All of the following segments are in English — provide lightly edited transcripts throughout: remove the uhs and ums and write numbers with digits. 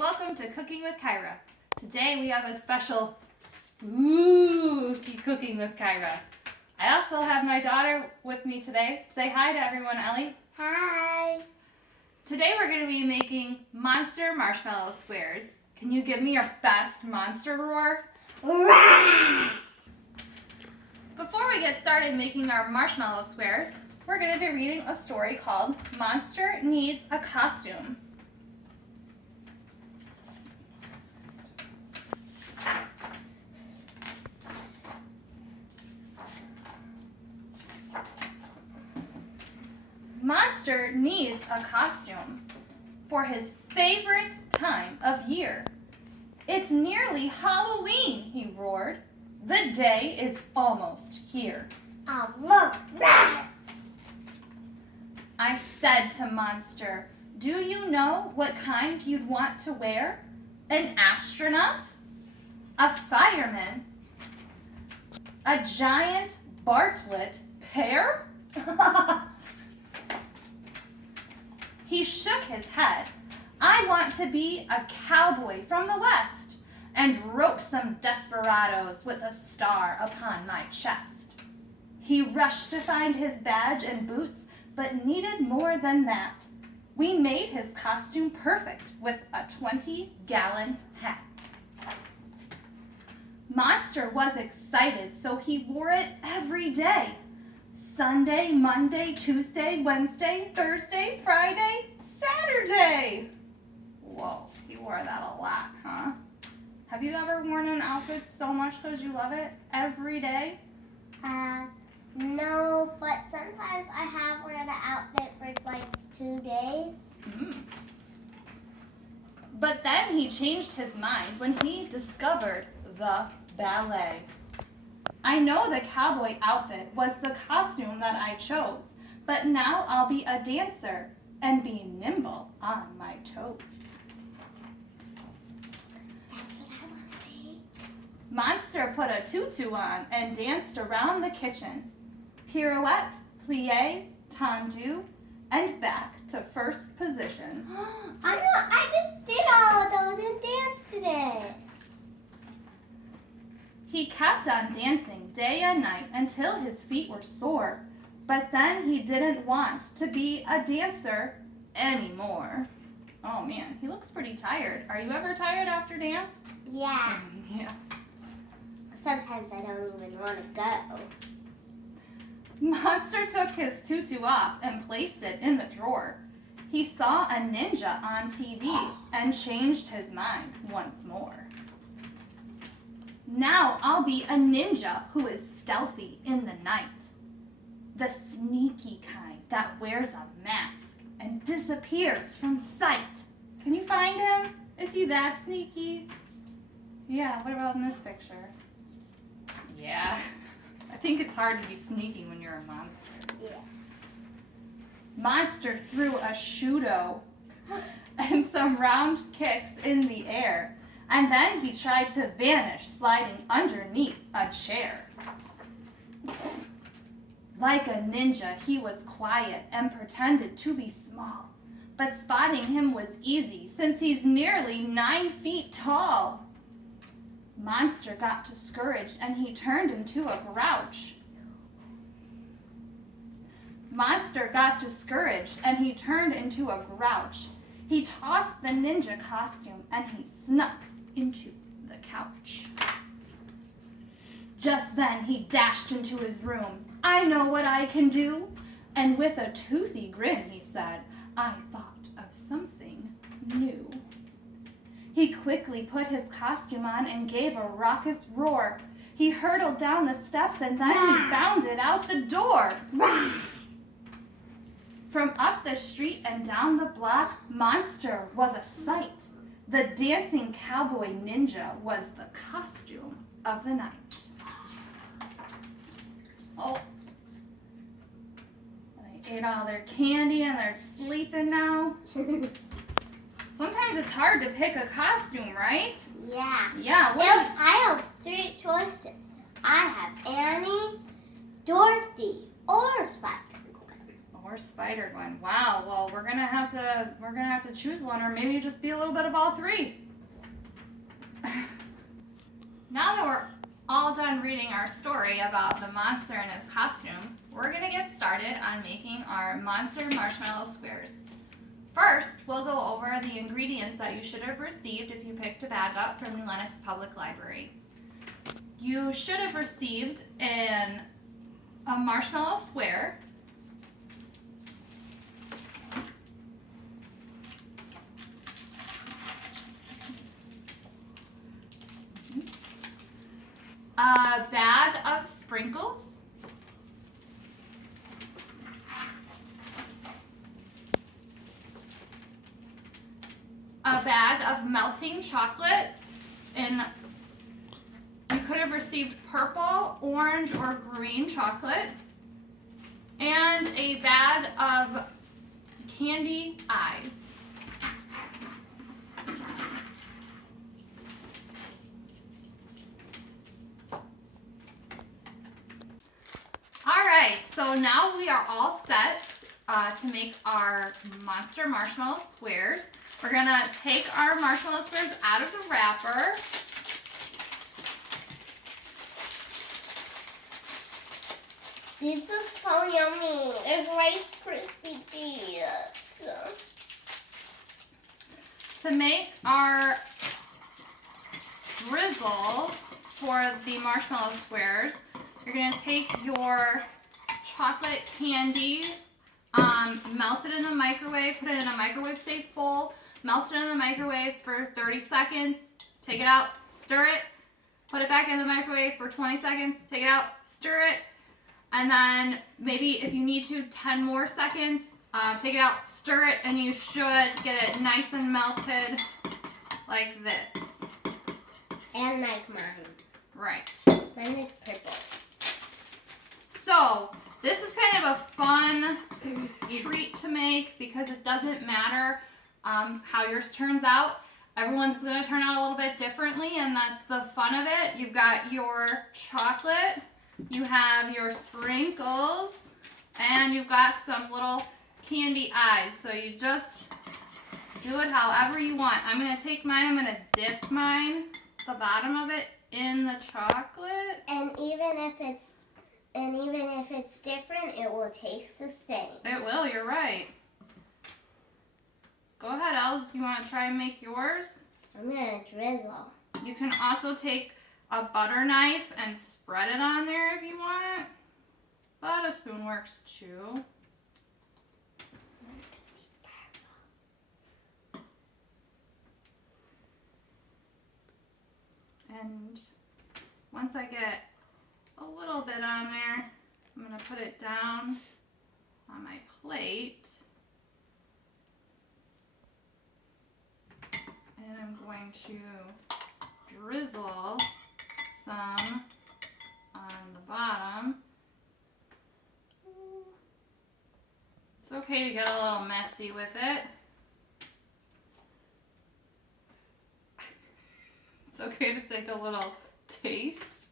welcome to Cooking with Kyra. Today we have a special spooky Cooking with Kyra. I also have my daughter with me today. Say hi to everyone, Ellie. Hi. Today we're going to be making monster marshmallow squares. Can you give me your best monster roar? Rah! Before we get started making our marshmallow squares, we're going to be reading a story called Monster Needs a Costume. Monster needs a costume for his favorite time of year. It's nearly Halloween, he roared. The day is almost here. I said to Monster, do you know what kind you'd want to wear? An astronaut? A fireman? A giant Bartlett pear? He shook his head. I want to be a cowboy from the West and rope some desperados with a star upon my chest. He rushed to find his badge and boots, but needed more than that. We made his costume perfect with a 20-gallon hat. Monster was excited, so he wore it every day. Sunday, Monday, Tuesday, Wednesday, Thursday, Friday, Saturday. Whoa, he wore that a lot, huh? Have you ever worn an outfit so much because you love it every day? No, but sometimes I have worn an outfit for like 2 days. But then he changed his mind when he discovered the ballet. I know the cowboy outfit was the costume that I chose, but now I'll be a dancer and be nimble on my toes. That's what I want to be. Monster put a tutu on and danced around the kitchen. Pirouette, plie, tendu, and back to first position. I just did all of those in dance today. He kept on dancing day and night until his feet were sore, but then he didn't want to be a dancer anymore. Oh man, he looks pretty tired. Are you ever tired after dance? Yeah. Yeah. Sometimes I don't even want to go. Monster took his tutu off and placed it in the drawer. He saw a ninja on TV and changed his mind once more. Now I'll be a ninja who is stealthy in the night. The sneaky kind that wears a mask and disappears from sight. Can you find him? Is he that sneaky? Yeah, what about in this picture? Yeah, I think it's hard to be sneaky when you're a monster. Yeah. Monster threw a shudo and some round kicks in the air. And then he tried to vanish, sliding underneath a chair. Like a ninja, he was quiet and pretended to be small. But spotting him was easy, since he's nearly 9 feet tall. Monster got discouraged, and he turned into a grouch. Monster got discouraged, and he turned into a grouch. He tossed the ninja costume, and he snuck into the couch. Just then he dashed into his room. I know what I can do. And with a toothy grin he said, I thought of something new. He quickly put his costume on and gave a raucous roar. He hurtled down the steps and then he bounded out the door. From up the street and down the block, Monster was a sight. The dancing cowboy ninja was the costume of the night. Oh, they ate all their candy and they're sleeping now. Sometimes it's hard to pick a costume, right? Yeah. Yeah. I have 3 choices. I have Annie, Dorothy, or Spider-Man. Or Spider going, wow, well, we're gonna have to choose one, or maybe just be a little bit of all three. Now that we're all done reading our story about the monster and his costume, we're gonna get started on making our monster marshmallow squares. First, we'll go over the ingredients that you should have received if you picked a bag up from New Lenox Public Library. You should have received a marshmallow square, a bag of sprinkles, a bag of melting chocolate, and you could have received purple, orange, or green chocolate, and a bag of candy eyes. Alright, so now we are all set to make our monster marshmallow squares. We're going to take our marshmallow squares out of the wrapper. These are so yummy. There's Rice Krispie treats. To make our drizzle for the marshmallow squares, you're going to take your chocolate candy, melt it in the microwave, put it in a microwave-safe bowl, melt it in the microwave for 30 seconds, take it out, stir it, put it back in the microwave for 20 seconds, take it out, stir it, and then maybe if you need to, 10 more seconds, take it out, stir it, and you should get it nice and melted like this. And like mine. Right. Mine is purple. So, this is kind of a fun treat to make because it doesn't matter how yours turns out. Everyone's going to turn out a little bit differently, and that's the fun of it. You've got your chocolate, you have your sprinkles, and you've got some little candy eyes. So you just do it however you want. I'm going to take mine, I'm going to dip mine, the bottom of it, in the chocolate. And even if it's different, it will taste the same. It will, you're right. Go ahead, Els. You want to try and make yours? I'm going to drizzle. You can also take a butter knife and spread it on there if you want. But a spoon works too. And once I get a little bit on there, I'm going to put it down on my plate. And I'm going to drizzle some on the bottom. It's okay to get a little messy with it. It's okay to take a little taste.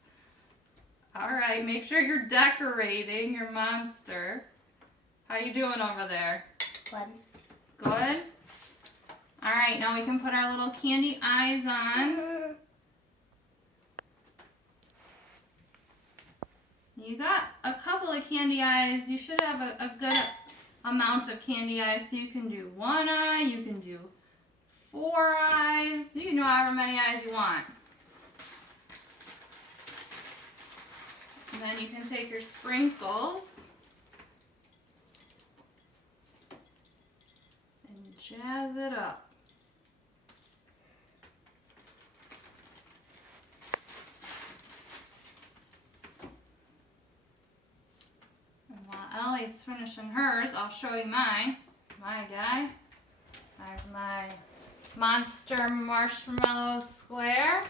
Alright, make sure you're decorating your monster. How you doing over there? Good. Good? Alright, now we can put our little candy eyes on. You got a couple of candy eyes. You should have a good amount of candy eyes. So you can do one eye, you can do 4 eyes. You can do however many eyes you want. And then you can take your sprinkles and jazz it up. And while Ellie's finishing hers, I'll show you mine. My guy. There's my monster marshmallow square.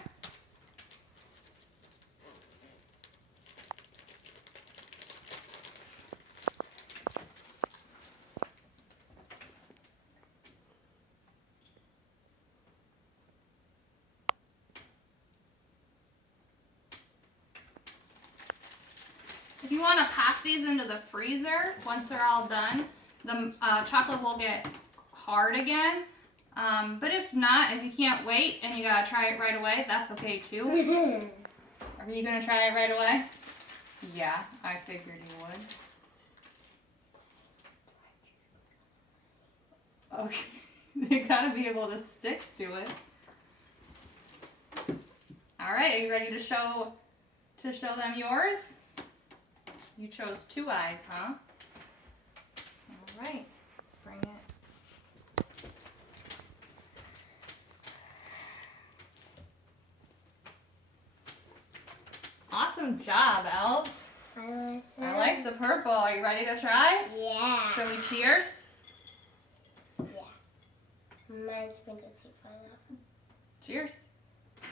If you want to pop pop these into the freezer once they're all done, the chocolate will get hard again. But if not, if you can't wait and you gotta try it right away, that's okay too. Are you gonna try it right away? Yeah, I figured you would. Okay, you gotta be able to stick to it. All right, are you ready to show them yours? You chose 2 eyes, huh? All right, let's bring it. Awesome job, Els. I like the purple. Are you ready to try? Yeah. Shall we cheers? Yeah. Mine's sprinkles keep falling off. Cheers.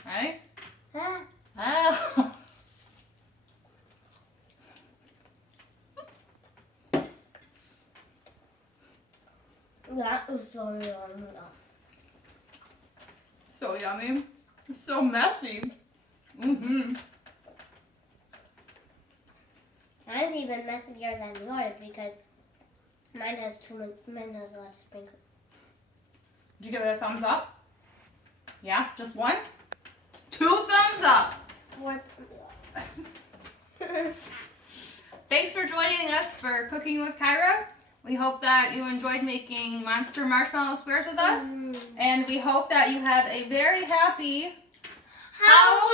Ready? Huh? Oh. That is so yummy. So yummy. It's so messy. Mm-hmm. Mine's even messier than yours because mine has a lot of sprinkles. Did you give it a thumbs up? Yeah? Just 1? 2 thumbs up! 4 Thanks for joining us for Cooking with Kyra. We hope that you enjoyed making monster marshmallow squares with us. And we hope that you have a very happy Halloween!